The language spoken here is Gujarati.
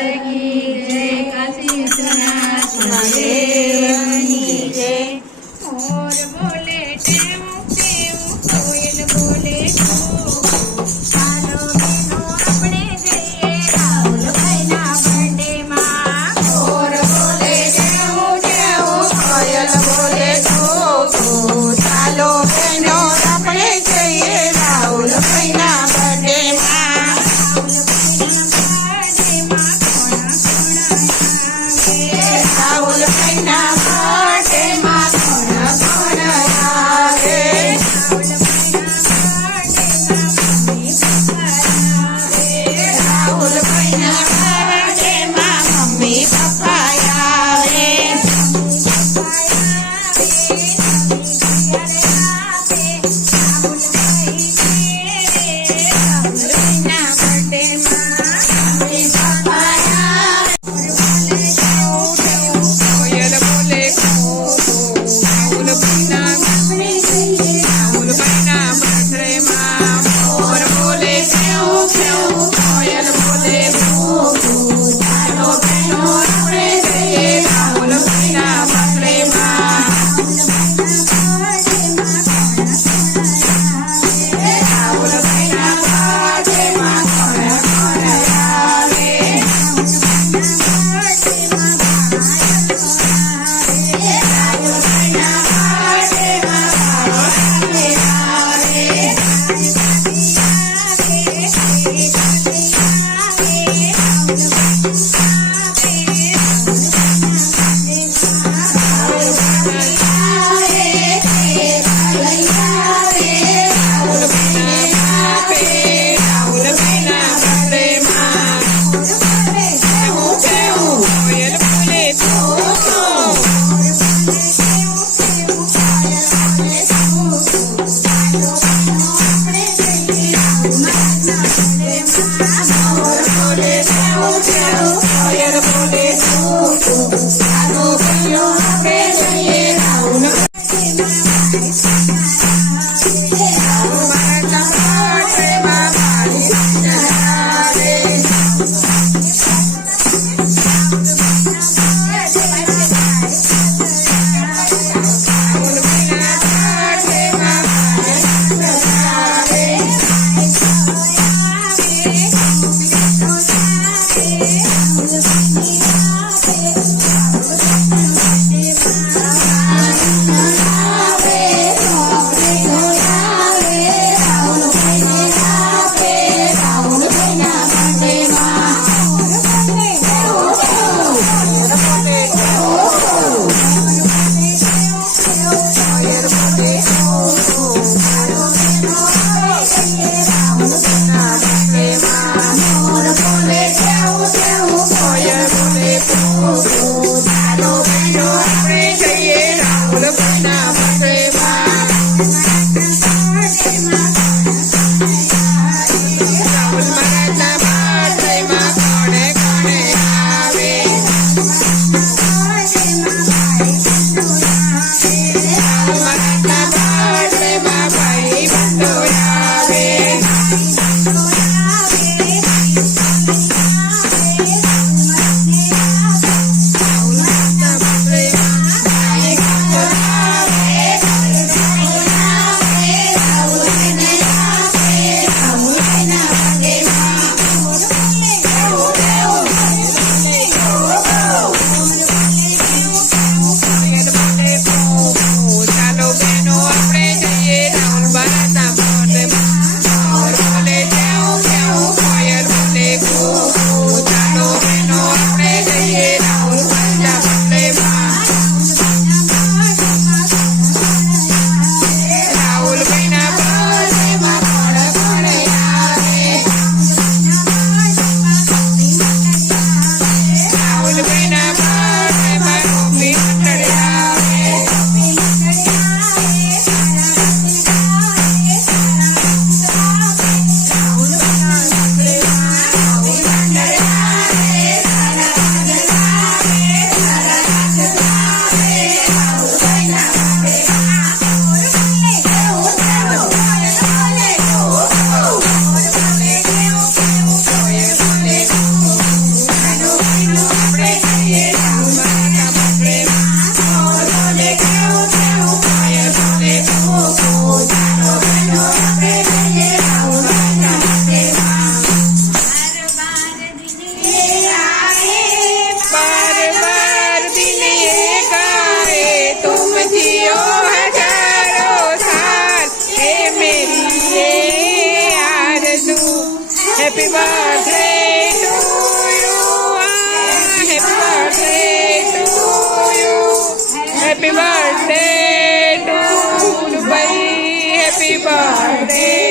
की जय, काशी विश्वनाथ महादेव की जय। और बोले टेव टेव, कोयल बोले को, चालो बहनो अपने जइए રાહુલભાઈના બર્થડેમાં। और बोले टेव टेव, कोयल बोले को, चालो बहनो अपने जइए રાહુલભાઈના બર્થડેમાં। રાહુલભાઈના બર્થડેમાં કોણ કોણ આવે? રાહુલભાઈના બર્થડેમાં મમ્મી પપ્પા આવે। રાહુલભાઈના બર્થડેમાં મમ્મી પપ્પા આવે। કોયલ બોલે કો, રાહુલભાઈના બર્થડેમાં મોર બોલે કેવું કેવું, કોયલ બોલે કો, ચાલો બહેનો આપણે જઈએ રાહુલભાઈના બર્થડેમાં। રાહુલભાઈના બર્થડેમાં કોણ કોણ આવે? રાહુલભાઈના બર્થડેમાં ભાઈ આવે। મોર બોલે કેવું કેવું, હેપી બર્થડે ટુ ભાઈ હેપી બર્થડે